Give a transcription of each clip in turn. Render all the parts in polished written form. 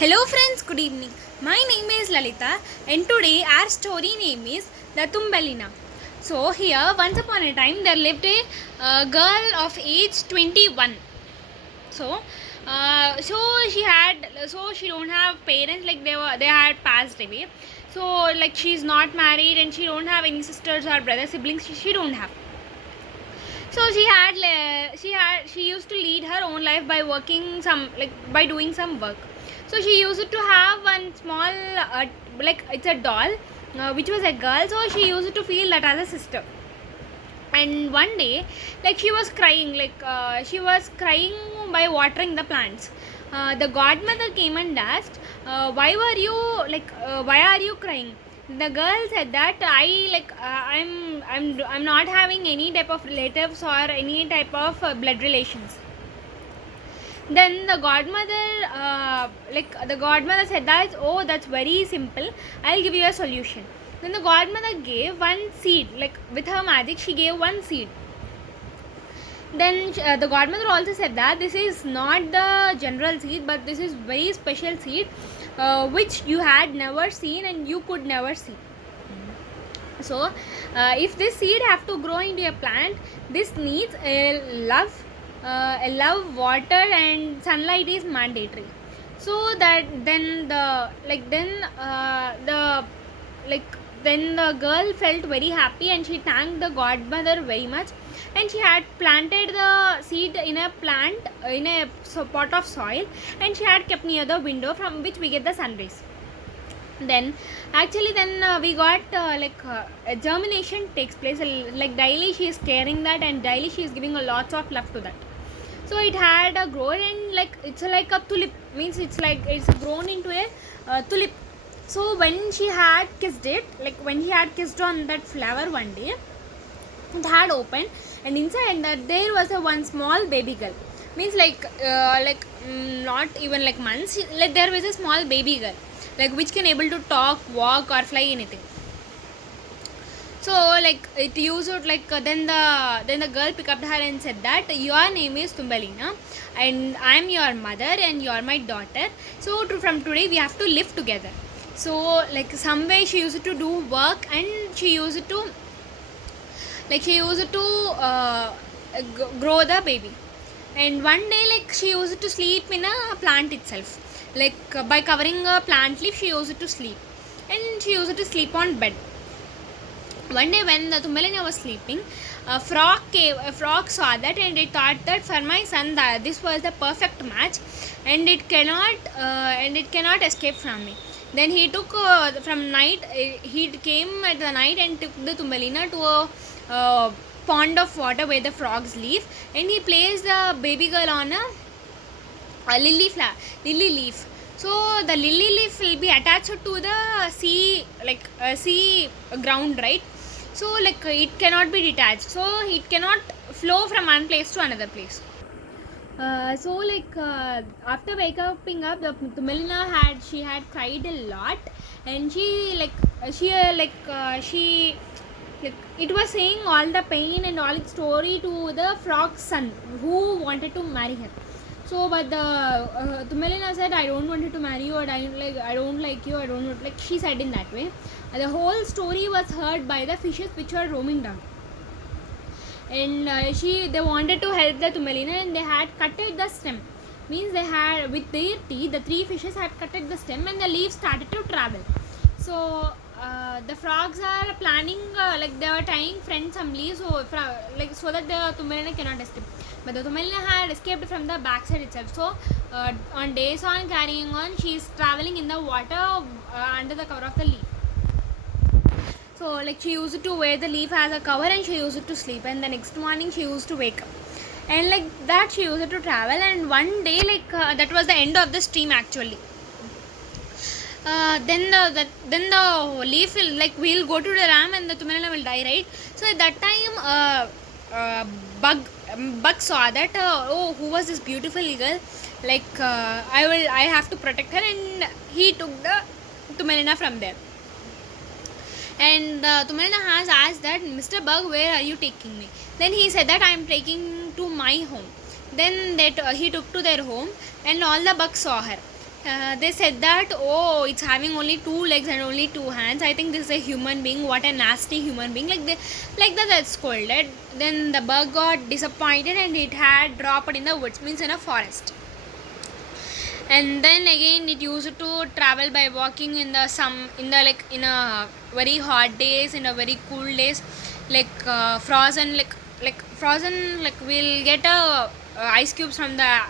Hello friends, good evening. My name is Lalita and today our story name is The Thumbelina. So here once upon a time there lived a girl of age 21. So she don't have parents, like they had passed away. So like she's not married and she don't have any sisters or brother siblings. She don't have. So she used to lead her own life by working by doing some work. So she used to have one small like it's a doll, which was a girl. So she used to feel that as a sister. And one day, like she was crying by watering the plants. The godmother came and asked, why are you crying? The girl said that I'm not having any type of relatives or any type of blood relations. Then the godmother said that, oh, that's very simple, I'll give you a solution. Then the godmother gave one seed, like with her magic she gave one seed. Then the godmother also said that this is not the general seed, but this is very special seed, which you had never seen and you could never see. So if this seed have to grow into a plant, this needs a love, water and sunlight is mandatory. So that then the girl felt very happy and she thanked the godmother very much, and she had planted the seed in a pot of soil, and she had kept near the window from which we get the sun rays. Then we got a germination takes place, like daily she is caring that and daily she is giving a lots of love to that. So it had a grown, and like it's like a tulip, means it's grown into a tulip. So when she had kissed on that flower one day, it had opened, and inside that there was a one small baby girl, means not even like months, like there was a small baby girl, like which can able to talk, walk or fly, anything. So like it used then the girl picked up her and said that your name is Thumbelina and I'm your mother and you're my daughter. So from today we have to live together. So like some way she used to do work, and she used to grow the baby. And one day like she used to sleep in a plant itself, by covering a plant leaf she used to sleep, and she used to sleep on bed. One day when the Thumbelina was sleeping, a frog saw that, and it thought that for my son that this was the perfect match, and it cannot escape from me. Then he took he came at the night and took the Thumbelina to a pond of water where the frogs live, and he placed the baby girl on a lily leaf. So the lily leaf will be attached to the sea, sea ground, right? So like it cannot be detached, so it cannot flow from one place to another place. After waking up, the Thumbelina had cried a lot, and it was saying all the pain and all its story to the frog's son who wanted to marry her. So but the Thumbelina said, I don't want to marry you, or I don't like you, I don't want, like she said in that way. The whole story was heard by the fishes which were roaming down, and they wanted to help the Thumbelina, and they had cutted the stem, means they had with their teeth, the three fishes had cutted the stem, and the leaves started to travel. So the frogs are planning, they were tying some leaves so that the Thumbelina cannot escape, but the Thumbelina had escaped from the backside itself. So on days on carrying on, she is traveling in the water under the cover of the leaf. So like she used to wear the leaf as a cover, and she used to sleep, and the next morning she used to wake up, and like that she used to travel. And one day that was the end of the stream actually. Then the leaf will, we'll go to the ram and the Thumbelina will die, right? So at that time bug saw that, oh, who was this beautiful girl, I have to protect her, and he took the Thumbelina from there. And Thumbelina has asked that, Mr. Bug, where are you taking me? Then he said that I am taking to my home. Then he took to their home, and all the bugs saw her. They said that, oh, it's having only 2 legs and only 2 hands. I think this is a human being. What a nasty human being! Like that, that's scolded. Then the bug got disappointed and it had dropped in the woods, means in a forest. And then again, it used to travel by walking in the like in a very hot days, in a very cool days, like frozen, like frozen, like we'll get a ice cubes from the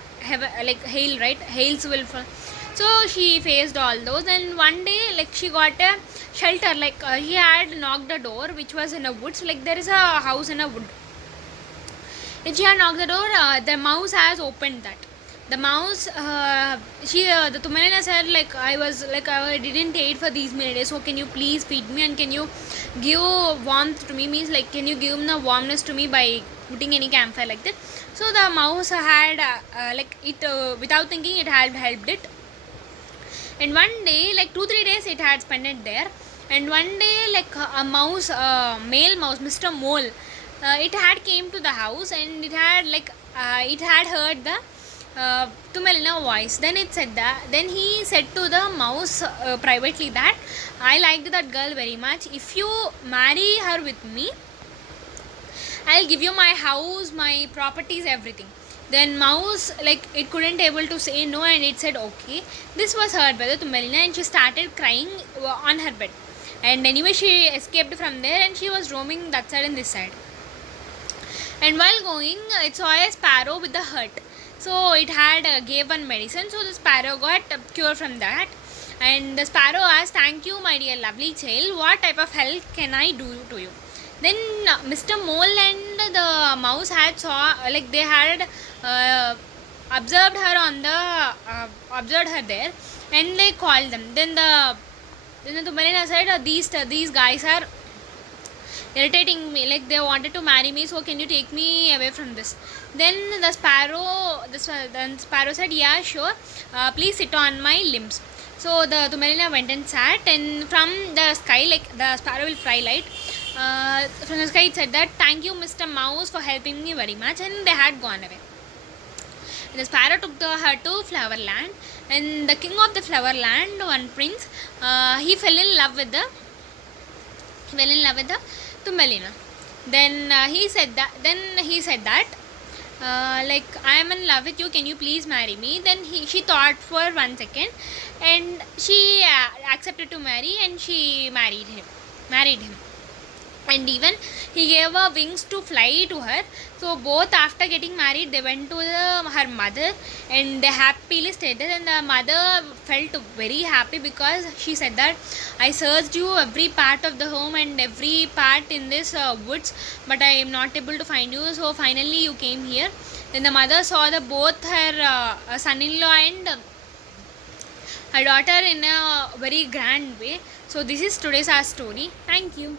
like hail, right? Hails will fall. So she faced all those, and one day, like she got a shelter. Like she had knocked a door, which was in a woods. Like there is a house in a wood. And she had knocked the door. The mouse has opened that. The mouse, the Tumalina said, like I didn't eat for these many days. So can you please feed me and can you give warmth to me? Means like can you give the warmness to me by putting any campfire like that. So the mouse had like it without thinking it had helped it. And one day, like 2-3 days it had spent it there. And one day, like a mouse, male mouse, Mr. Mole, it had came to the house and it had it had heard the Tumelina voice. Then it said that, then he said to the mouse privately that I liked that girl very much. If you marry her with me, I'll give you my house, my properties, everything. Then mouse, like it couldn't able to say no and it said okay. This was heard by the Tumbelina and she started crying on her bed. And anyway, she escaped from there and she was roaming that side and this side. And while going, it saw a sparrow with a hurt. So it had gave one medicine. So the sparrow got cure from that. And the sparrow asked, "Thank you, my dear lovely child. What type of help can I do to you?" Then Mr. Mole and the mouse had saw, like they had observed her on the observed her there, and they called them. Then the Tumalina said, these guys are irritating me, like they wanted to marry me, so can you take me away from this? Then the sparrow said, yeah, sure, please sit on my limbs. So the Tumalina went and sat, and from the sky, like the sparrow will fly light, from the sky it said that thank you Mr. Mouse for helping me very much, and they had gone away. And the sparrow took her to flower land, and the king of the flower land, one prince, he fell in love with the Tumbelina. Then he said that like I am in love with you, can you please marry me? Then she thought for 1 second and she accepted to marry, and she married him. And even he gave her wings to fly to her. So both, after getting married, they went to her mother and they happily stayed there. And the mother felt very happy because she said that I searched you every part of the home and every part in this woods, but I am not able to find you. So finally you came here. Then the mother saw both her son-in-law and her daughter in a very grand way. So this is today's our story. Thank you.